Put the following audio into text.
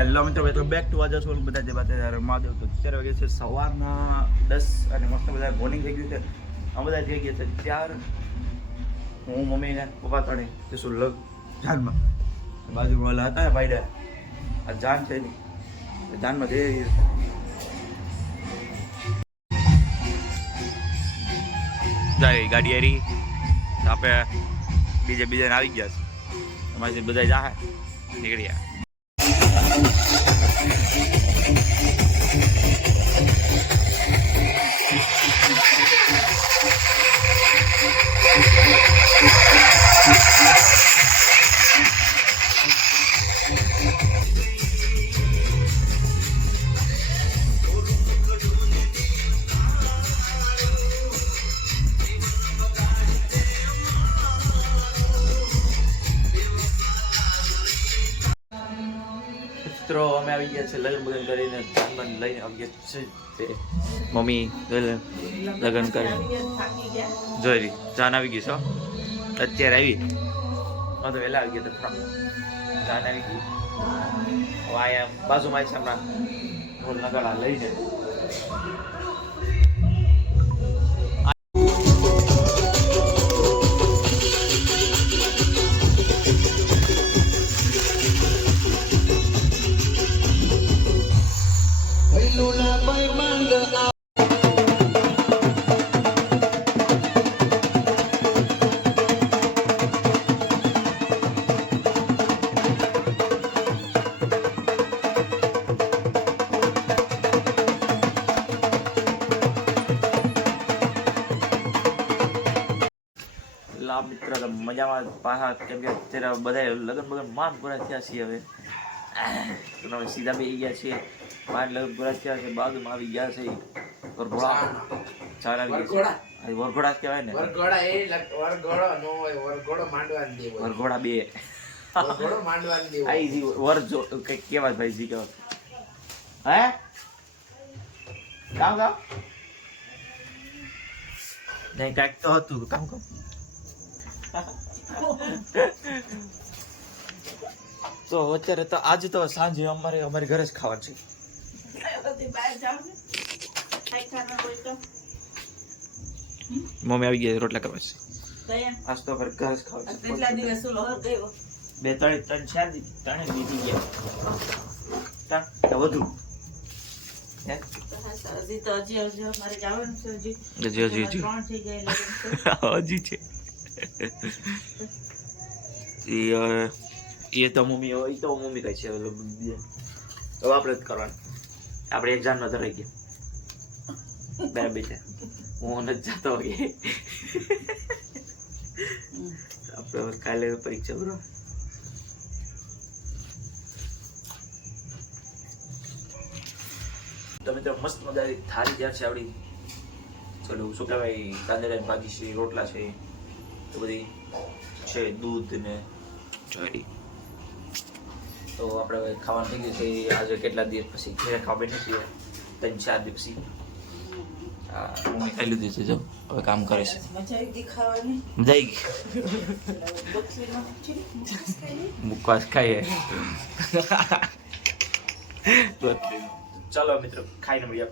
Hello મિત્રો, welcome back to આજે સોલ બધા જે વાત મહાદેવ. તો અત્યારે વાગે છે સવારના 10 અને મસ્ત બધા મોર્નિંગ થઈ ગયું છે. અમે બધા થઈ ગયા છે 4. હું મમ્મી ને પપ્પા તણે જશું લગ જાનમાં. બાજુમાં ઓલા હતા ને ભાઈડા, આ જાન છે નહીં, જાનમાં જઈ જાય ગાડી હારી આપણે બીજાને આવી ગયા છે. અમારી બધા જા નીકળ્યા. મિત્રો અમે આવી ગયા છે લગ્ન બગન કરીને જાનબાન લઈને આવી ગયા છે. મમ્મી લગ્ન કરે જોઈ રહી જાન આવી ગઈ છો અત્યારે આવી તો વહેલા આવી ગયા તો જાન આવી ગઈ. હવે અહીંયા બાજુમાં છે હમણાં ઢોલ નગાડા લઈને મિત્ર મજામાં પાછા, કેમ કે અત્યારે બધા લગ્ન બગન માં પૂરા થયા છીએ. હવે સીધા બે ગયા છીએ, માર લગ્ન પૂરા થયા છે. બાજુમાં આવી ગયા છે વરઘોડા. ચાર આવી ગયા છે વરઘોડા કહેવાય ને, વરઘોડા બે વર જો કઈ કેવાય ભાઈ જી કેવાય હે કામ નહીં કાંઈક તો હતું કામ તો અત્યારે તો આજે તો સાંજે અમારી ઘરે જ ખાવાનું છે. મમ્મી આવી ગયા રોટલા કરવા છે. આજ તો ઘરે જ ખાવાનું છે. 2-3 બીજી ગયા વધુ હજી છે. એ તો મમ્મી કહે છે હવે આપણે જ કરવાનું. આપણે એક્ઝામ ન ધરાઈ ગયા બરાબર છે. હું નથી જતો આપણે કાલે પરીક્ષા બરો. તો મિત્રો મસ્ત મજાની થાળી જ્યાં છે આપણી ચલો શું કહેવાય તાંદળાની ભાજી છે, રોટલા છે, તો બધી છે, દૂધ ને ચોરી. તો આપણે હવે ખાવાનું થઈ ગયું છે. આજે કેટલા દિવસ પછી ઘરે ખાવા બેઠી છીએ, 3-4 દિવસ પછી. મમ્મી ખાઈ લીધું છે. જો હવે કામ કરે છે. મજા આવી મુકવાસ ખાઈએ. ચાલો મિત્રો ખાઈને મળીએ આપણે.